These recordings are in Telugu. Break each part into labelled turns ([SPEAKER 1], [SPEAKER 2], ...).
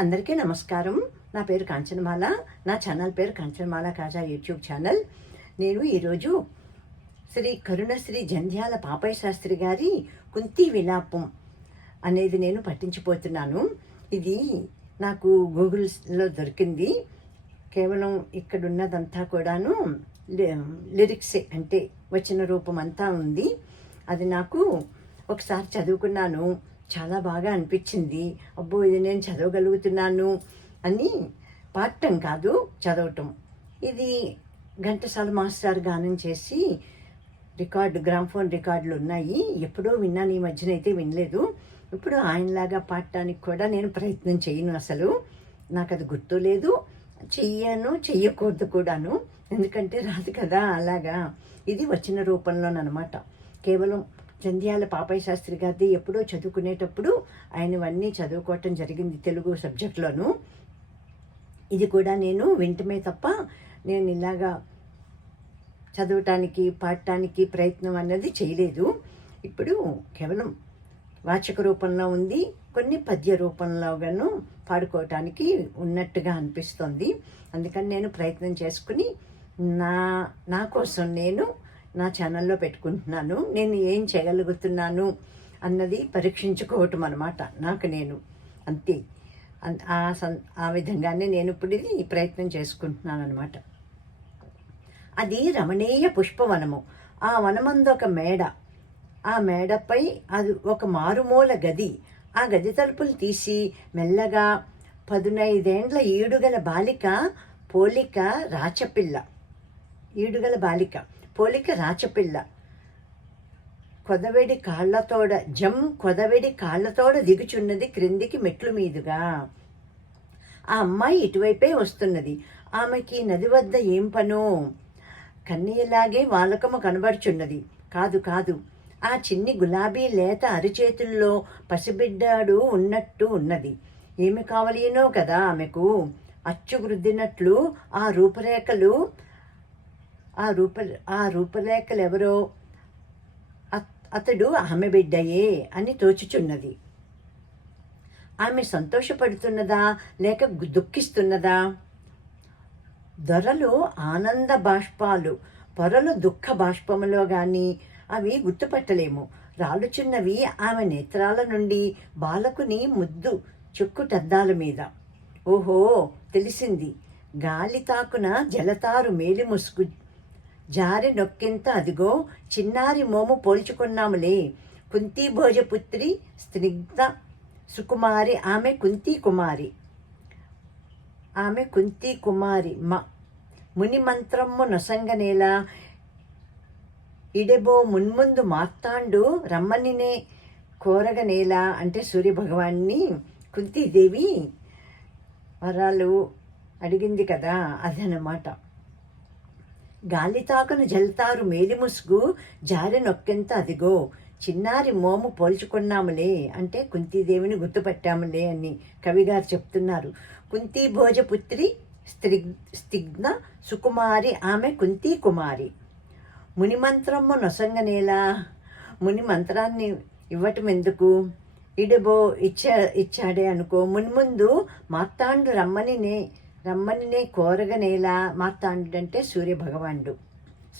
[SPEAKER 1] అందరికీ నమస్కారం. నా పేరు కాంచనమాల. నా ఛానల్ పేరు కాంచనమాల కాజా యూట్యూబ్ ఛానల్. నేను ఈరోజు శ్రీ కరుణశ్రీ జంధ్యాల పాపయ్య శాస్త్రి గారి కుంతి విలాపం అనేది నేను పట్టించిపోతున్నాను ఇది నాకు గూగుల్స్లో దొరికింది. కేవలం ఇక్కడ ఉన్నదంతా కూడాను లి- లిరిక్సే అంటే వచ్చిన రూపం అంతా ఉంది. అది నాకు ఒకసారి చదువుకున్నాను. చాలా బాగా అనిపించింది. అబ్బో ఇది నేను చదవగలుగుతున్నాను అని పాడటం కాదు చదవటం. ఇది ఘంటసాల మాస్టర్ గానం చేసి రికార్డు గ్రామ్ఫోన్ రికార్డులు ఉన్నాయి. ఎప్పుడో విన్నాను ఈ మధ్యన అయితే వినలేదు. ఇప్పుడు ఆయనలాగా పాడటానికి కూడా నేను ప్రయత్నం చేయను అసలు. నాకు అది గుర్తు లేదు. చెయ్యను చెయ్యకూడదు కూడాను. ఎందుకంటే రాదు కదా అలాగా. ఇది వచ్చిన రూపంలోనమాట కేవలం జంధ్యాల పాపయ్య శాస్త్రి గారిది ఎప్పుడో చదువుకునేటప్పుడు ఆయనవన్నీ చదువుకోవటం జరిగింది తెలుగు సబ్జెక్ట్లోను. ఇది కూడా నేను వింటమే తప్ప నేను ఇలాగా చదవటానికి పాడటానికి ప్రయత్నం అన్నది చేయలేదు. ఇప్పుడు కేవలం వాచక రూపంలో ఉంది కొన్ని పద్య రూపంలోగాను పాడుకోవటానికి ఉన్నట్టుగా అనిపిస్తుంది. అందుకని నేను ప్రయత్నం చేసుకుని నా నా కోసం నేను నా ఛానల్లో పెట్టుకుంటున్నాను. నేను ఏం చేయగలుగుతున్నాను అన్నది పరీక్షించుకోవటం అనమాట నాకు నేను. అంతే. ఆ సం ఆ విధంగానే నేను ఇప్పుడు ఇది ప్రయత్నం చేసుకుంటున్నాను అనమాట అది రమణీయ పుష్పవనము. ఆ వనమందు ఒక మేడ. ఆ మేడపై అది ఒక మారుమూల గది. ఆ గది తలుపులు తీసి మెల్లగా పదునైదేండ్ల ఈడుగల బాలిక పోలిక రాచపిల్ల. ఈడుగల బాలిక. పోలిక రాచపిల్ల. కొదవెడి కాళ్ళతోడ జం కొదవెడి కాళ్ళతోడ దిగుచున్నది క్రిందికి మెట్లు మీదుగా. ఆ అమ్మాయి ఇటువైపే వస్తున్నది. ఆమెకి నది వద్ద ఏం పనో? కన్నీలాగే వాలకము కనబడుచున్నది. కాదు కాదు. ఆ చిన్ని గులాబీ లేత అరిచేతుల్లో పసిబిడ్డాడు ఉన్నట్టు ఉన్నది. ఏమి కావలేనో కదా ఆమెకు. అచ్చు గుద్దినట్లు ఆ రూపురేఖలు ఆ రూప ఆ రూపురేఖలు ఎవరో? అతడు ఆమె బిడ్డయే అని తోచుచున్నది. ఆమె సంతోషపడుతున్నదా? లేక దుఃఖిస్తున్నదా? దొరలు ఆనంద బాష్పాలు పొరలు దుఃఖ బాష్పములో గాని అవి గుర్తుపట్టలేము. రాలుచున్నవి ఆమె నేత్రాల నుండి బాలకుని ముద్దు చుక్కుటద్దాల మీద. ఓహో! తెలిసింది. గాలి తాకున జలతారు మేలి ముసుగు జారి నొక్కింత అదిగో చిన్నారి మోము పోల్చుకున్నాములే. కుంతి భోజపుత్రి స్నిగ్ధ సుకుమారి ఆమె కుంతి కుమారి. ఆమె కుంతి కుమారి మ. ముని మంత్రమ్ము నొసంగనేలా ఇడెబో మున్ముందు మార్తాండు రమ్మనినే కోరగనేలా అంటే సూర్య భగవాన్ని కుంతీదేవి వరాలు అడిగింది కదా అదనమాట గాలితాకును జల్తారు మేలి ముసుగు జారి నొక్కెంత అదిగో. చిన్నారి మోము పోల్చుకున్నాములే అంటే కుంతీదేవిని గుర్తుపట్టాములే అని కవిగారు చెప్తున్నారు. కుంతీ భోజపుత్రి స్త్రి స్తిగ్న సుకుమారి ఆమె కుంతీ కుమారి. మునిమంత్రము నొసంగనేలా? ముని మంత్రాన్ని ఇవ్వటం ఎందుకు ఇడబో ఇచ్చా ఇచ్చాడే అనుకో. మున్ముందు మార్తాండు రమ్మనినే. రమ్మనినే కోరగనేలా మార్తాండు సూర్యభగవానుడు.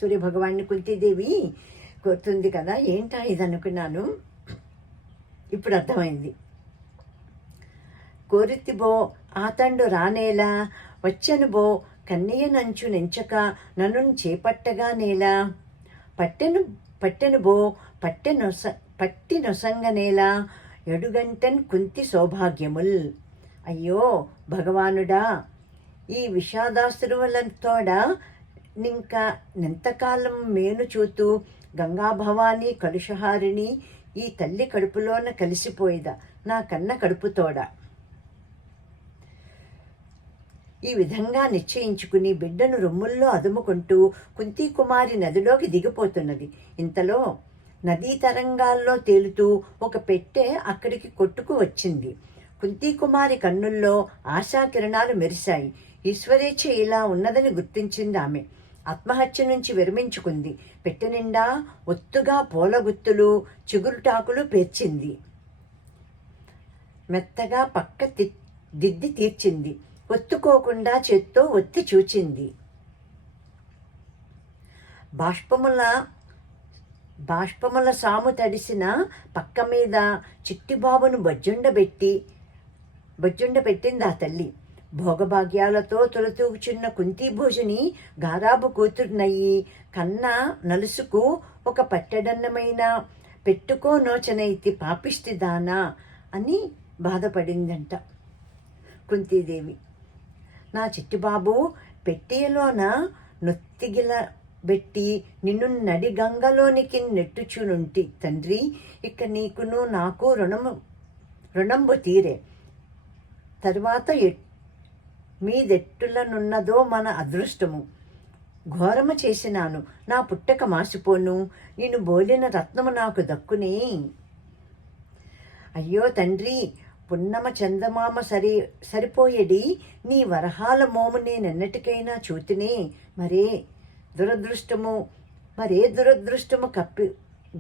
[SPEAKER 1] సూర్య సూర్య కుంతీదేవి కోరుతుంది కదా ఏంటా ఇది అనుకున్నాను. ఇప్పుడు అర్థమైంది. కోరితిబో ఆతండు రానేలా వచ్చను బో కన్నయ్య నంచు నెంచక నన్ను చేపట్టగా నేలా. పట్టెను పట్టెను బో పట్టె నొస పట్టి నొసంగనేలా ఎడుగంటన్ కుంతి సౌభాగ్యముల్. అయ్యో భగవానుడా ఈ విషాదాశ్రువులతోడ నింకా ఎంతకాలం మేను చూతూ గంగాభవాని కలుషహారిణి ఈ తల్లి కడుపులోన కలిసిపోయిదా. నా కన్న కడుపుతోడ ఈ విధంగా నిశ్చయించుకుని బిడ్డను రొమ్ముల్లో అదుముకుంటూ కుంతీ కుమారి నదిలోకి దిగిపోతున్నది. ఇంతలో నదీ తరంగాల్లో తేలుతూ ఒక పెట్టె అక్కడికి కొట్టుకు వచ్చింది. కుంతీ కుమారి కన్నుల్లో ఆశాకిరణాలు మెరిశాయి. ఈశ్వరేచ్ఛ ఇలా ఉన్నదని గుర్తించింది ఆమె. ఆత్మహత్య నుంచి విరమించుకుంది. పెట్టె నిండా ఒత్తుగా పూల గుత్తులు చిగురుటాకులు పేర్చింది. మెత్తగా పక్క తి దిద్ది తీర్చింది. ఒత్తుకోకుండా చేత్తో ఒత్తి చూచింది. బాష్పముల బాష్పముల సాము తడిసిన పక్క మీద చిట్టిబాబును బజ్జుండబెట్టి బజ్జుండ పెట్టింది ఆ తల్లి. భోగభాగ్యాలతో తొలతూగుచున్న కుంతీభోజుని గారాబు కూతురునయ్యి కన్నా నలుసుకు ఒక పట్టెడన్నమైన పెట్టుకో నోచనైతి పాపిష్టిదానా అని బాధపడిందంట కుంతీదేవి. నా చిట్టిబాబు పెట్టెలోన నొత్తిగిల బెట్టి నిన్ను నడి గంగలోనికి నెట్టుచునుంటి తండ్రి ఇక నీకును నాకు రుణము రుణంబు తీరే. తరువాత ఎట్టు మీదెట్టులనున్నదో మన అదృష్టము. ఘోరము చేసినాను నా పుట్టక మాసిపోను నేను బోలిన రత్నము నాకు దక్కునే. అయ్యో తండ్రి పున్నమ చందమామ సరి సరిపోయేడి నీ వరహాల మోము నేనెన్నటికైనా చూతినే. మరే దురదృష్టము మరే దురదృష్టము కప్పి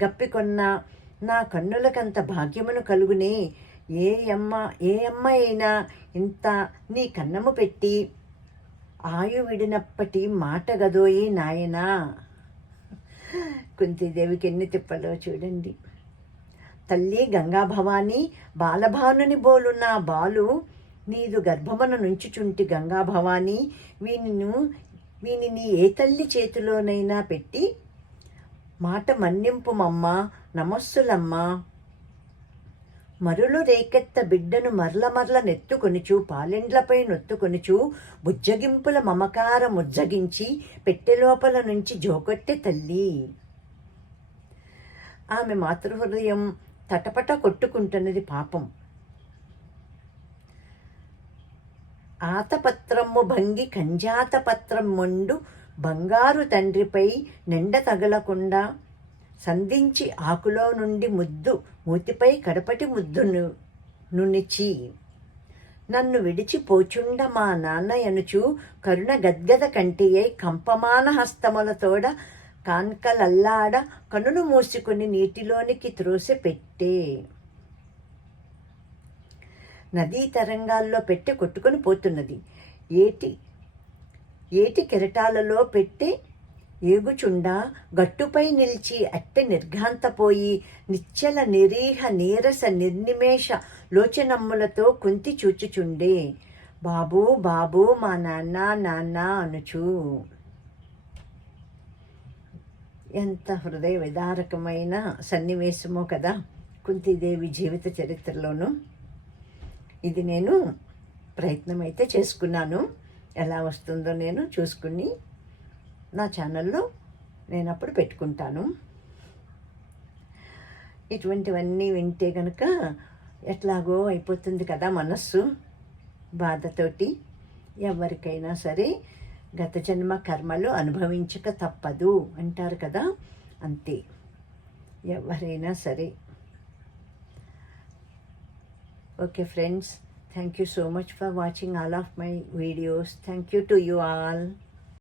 [SPEAKER 1] గప్పికొన్నా నా కన్నులకంత భాగ్యమును కలుగునే. ఏ అమ్మ ఏ అమ్మ అయినా ఇంత నీ కన్నము పెట్టి ఆయు విడినప్పటి మాట గదోయి నాయనా. కుంతీదేవికి ఎన్ని తిప్పలో చూడండి. తల్లి గంగాభవాని బాలభానుని బోలు నా బాలు నీదు గర్భమున నుంచుచుంటి గంగా భవాని వీనిను వీనిని ఏ తల్లి చేతిలోనైనా పెట్టి మాట మన్నింపుమమ్మ నమస్సులమ్మ. మరులు రేకెత్త బిడ్డను మరల మరల నెత్తుకొనిచు పాలెండ్లపై నొత్తుకొనిచు బుజ్జగింపుల మమకార ముజ్జగించి పెట్టెలోపల నుంచి జోకొట్టె తల్లి. ఆమె మాతృహృదయం తటపట కొట్టుకుంటున్నది పాపం. ఆతపత్రము భంగి కంజాతపత్రం మొండు బంగారు తండ్రిపై నిండ తగలకుండా సంధించి ఆకులో నుండి ముద్దు మూతిపై కడపటి ముద్దును నునిచి. నన్ను విడిచిపోచుండ మా నాన్న ఎనుచు కరుణ గద్గద కంటియై కంపమాన హస్తములతోడ కాన్కలల్లాడ కనులు మూసుకుని నీటిలోనికి త్రోసి పెట్టే. నదీ తరంగాల్లో పెట్టి కొట్టుకొని పోతున్నది. ఏటి ఏటి కెరటాలలో పెట్టే ఏగుచుండా గట్టుపై నిలిచి అట్టె నిర్ఘాంతపోయి నిశ్చల నిరీహ నీరస నిర్నిమేష లోచనమ్ములతో కుంతి చూచుచుండే. బాబూ బాబూ మా నాన్న నాన్న అనుచు. ఎంత హృదయ విదారకమైన సన్నివేశమో కదా కుంతిదేవి జీవిత చరిత్రలోనూ. ఇది నేను ప్రయత్నం అయితే చేసుకున్నాను. ఎలా వస్తుందో నేను చూసుకుని నా ఛానల్లో నేను అప్పుడు పెట్టుకుంటాను. ఇటువంటివన్నీ వింటే కనుక ఎట్లాగో అయిపోతుంది కదా మనస్సు. బాధతోటి ఎవరికైనా సరే గత జన్మ కర్మలు అనుభవించక తప్పదు అంటారు కదా. అంతే. ఎవరైనా సరే. Okay friends thank you so much for watching all of my videos. Thank you to you all.